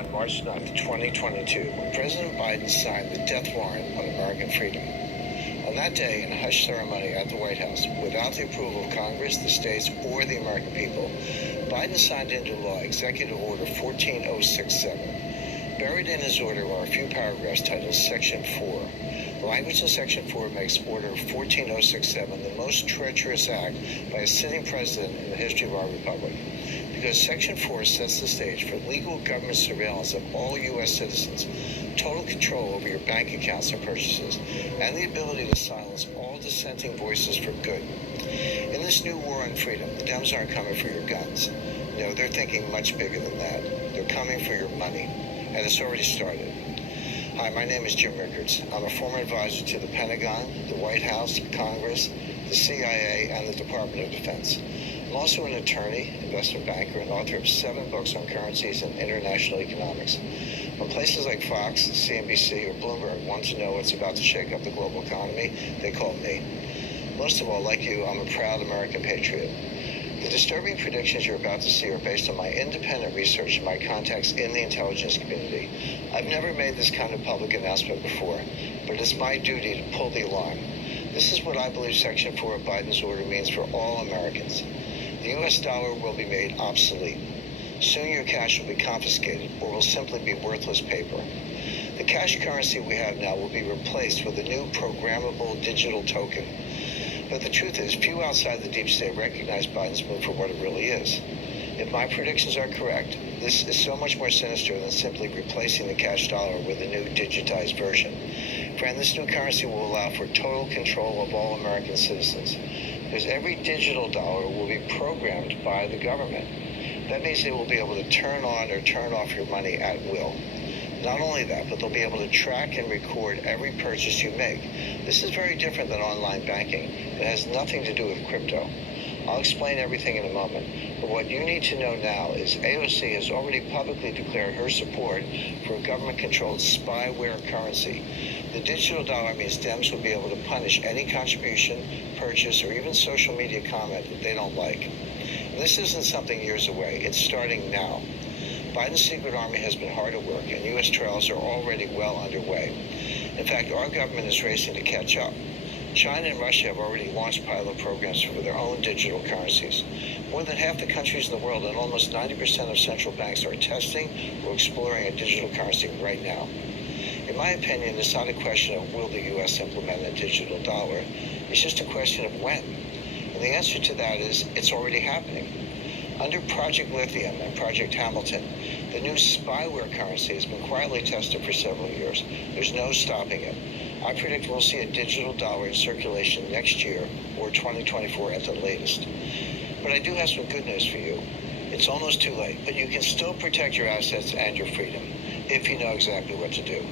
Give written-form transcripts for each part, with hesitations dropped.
on March 9th, 2022, when President Biden signed the death warrant on American freedom. On that day, in a hush ceremony at the White House, without the approval of Congress, the states, or the American people, Biden signed into law Executive Order 14067. Buried in his order are a few paragraphs titled Section 4. The language in Section 4 makes Order 14067 the most treacherous act by a sitting president in the history of our republic, because Section 4 sets the stage for legal government surveillance of all U.S. citizens, total control over your bank accounts and purchases, and the ability to silence all dissenting voices for good. In this new war on freedom, the Dems aren't coming for your guns. No, they're thinking much bigger than that. They're coming for your money, and it's already started. Hi, my name is Jim Rickards. I'm a former advisor to the Pentagon, the White House, Congress, the CIA, and the Department of Defense. I'm also an attorney, investment banker, and author of 7 books on currencies and international economics. When places like Fox, CNBC, or Bloomberg want to know what's about to shake up the global economy, they call me. Most of all, like you, I'm a proud American patriot. The disturbing predictions you're about to see are based on my independent research and my contacts in the intelligence community. I've never made this kind of public announcement before, but it's my duty to pull the alarm. This is what I believe Section 4 of Biden's order means for all Americans. The U.S. dollar will be made obsolete. Soon your cash will be confiscated or will simply be worthless paper. The cash currency we have now will be replaced with a new programmable digital token. But the truth is, few outside the deep state recognize Biden's move for what it really is. If my predictions are correct, this is so much more sinister than simply replacing the cash dollar with a new digitized version. Friend, this new currency will allow for total control of all American citizens, because every digital dollar will be programmed by the government. That means they will be able to turn on or turn off your money at will. Not only that, but they'll be able to track and record every purchase you make. This is very different than online banking. It has nothing to do with crypto. I'll explain everything in a moment, but what you need to know now is AOC has already publicly declared her support for a government-controlled spyware currency. The digital dollar means Dems will be able to punish any contribution, purchase, or even social media comment that they don't like. And this isn't something years away. It's starting now. Biden's secret army has been hard at work, and U.S. trials are already well underway. In fact, our government is racing to catch up. China and Russia have already launched pilot programs for their own digital currencies. More than half the countries in the world and almost 90% of central banks are testing or exploring a digital currency right now. In my opinion, it's not a question of will the U.S. implement a digital dollar. It's just a question of when. And the answer to that is it's already happening. Under Project Lithium and Project Hamilton, the new spyware currency has been quietly tested for several years. There's no stopping it. I predict we'll see a digital dollar in circulation next year or 2024 at the latest. But I do have some good news for you. It's almost too late, but you can still protect your assets and your freedom if you know exactly what to do.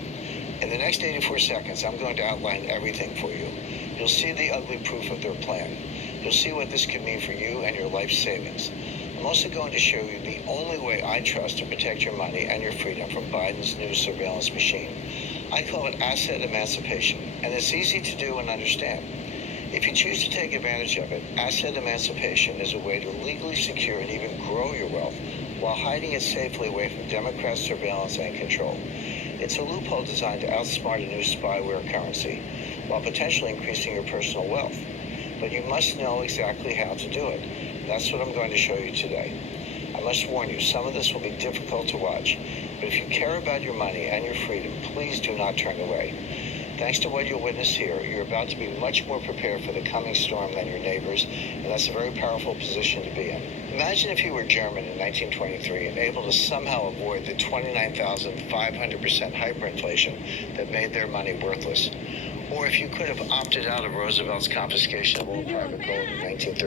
In the next 84 seconds, I'm going to outline everything for you. You'll see the ugly proof of their plan. You'll see what this could mean for you and your life savings. I'm also going to show you the only way I trust to protect your money and your freedom from Biden's new surveillance machine. I call it asset emancipation, and it's easy to do and understand. If you choose to take advantage of it, asset emancipation is a way to legally secure and even grow your wealth while hiding it safely away from Democrat surveillance and control. It's a loophole designed to outsmart a new spyware currency while potentially increasing your personal wealth. But you must know exactly how to do it. That's what I'm going to show you today. I must warn you, some of this will be difficult to watch, but if you care about your money and your freedom, please do not turn away. Thanks to what you'll witness here, you're about to be much more prepared for the coming storm than your neighbors, and that's a very powerful position to be in. Imagine if you were German in 1923 and able to somehow avoid the 29,500% hyperinflation that made their money worthless. Or if you could have opted out of Roosevelt's confiscation of all private gold in 1930.